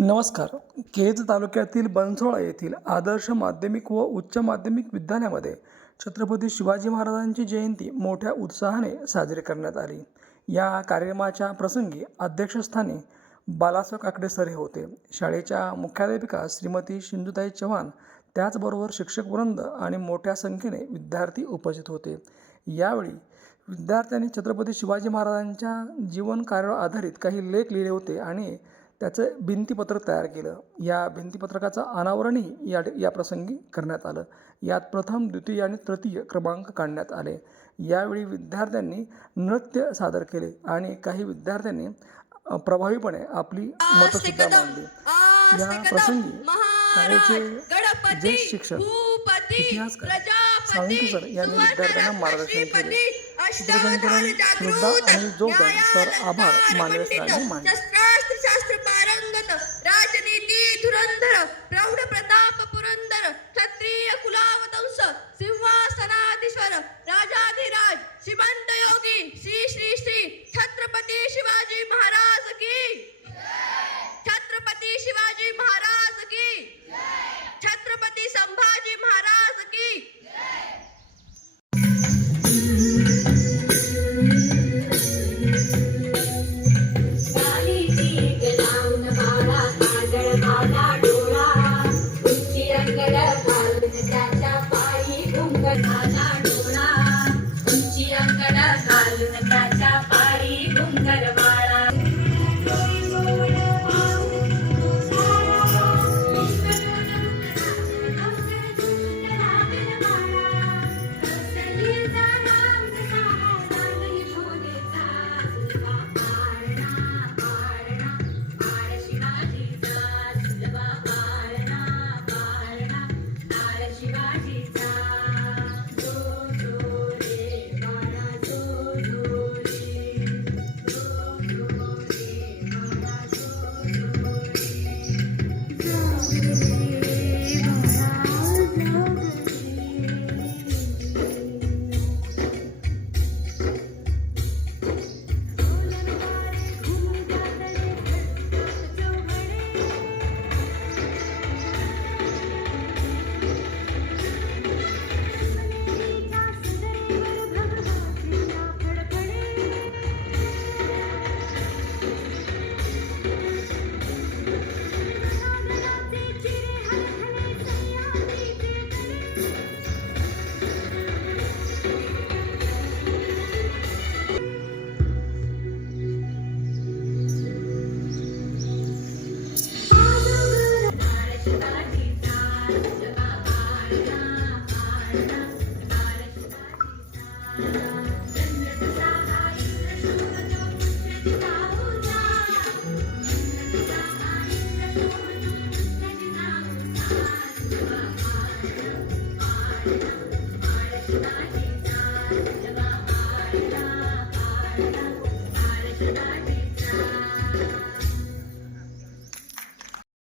नमस्कार. केज तालुक्यातील बनसोळा येथील आदर्श माध्यमिक व उच्च माध्यमिक विद्यालयामध्ये छत्रपती शिवाजी महाराजांची जयंती मोठ्या उत्साहाने साजरी करण्यात आली. या कार्यक्रमाच्या प्रसंगी अध्यक्षस्थानी बालासाहेब काकडे सर हे होते. शाळेच्या मुख्याध्यापिका श्रीमती सिंधुताई चव्हाण, त्याचबरोबर शिक्षकवृंद आणि मोठ्या संख्येने विद्यार्थी उपस्थित होते. यावेळी विद्यार्थ्यांनी छत्रपती शिवाजी महाराजांच्या जीवन कार्यावर आधारित काही लेख लिहिले होते आणि त्याचं भिंतीपत्रक तयार केलं. या भिंतीपत्रकाचं अनावरणही या प्रसंगी करण्यात आलं. यात प्रथम, द्वितीय आणि तृतीय क्रमांक काढण्यात आले. यावेळी विद्यार्थ्यांनी नृत्य सादर केले आणि काही विद्यार्थ्यांनी प्रभावीपणे आपली मतंसुद्धा मांडली. या प्रसंगी शाळेचे ज्येष्ठ शिक्षक, इतिहासकार साळुंखे सर यांनी विद्यार्थ्यांना मार्गदर्शन केले. सूत्रसंचालन श्रद्धा आणि जोगदान सर, आभार माननीय सरांनी मानले. शास्त्र पारंगत, राजनीती धुरंधर, प्रौढ प्रताप पुरंदर, क्षत्रिय कुलावतंस, सिंहासनाधीश्वर, राजाधिराज, श्रीमंत योगी श्री श्री श्री छत्रपती शिवाजी महाराज की, छत्रपती शिवाजी महाराज की, छत्रपती संभाजी महाराज की.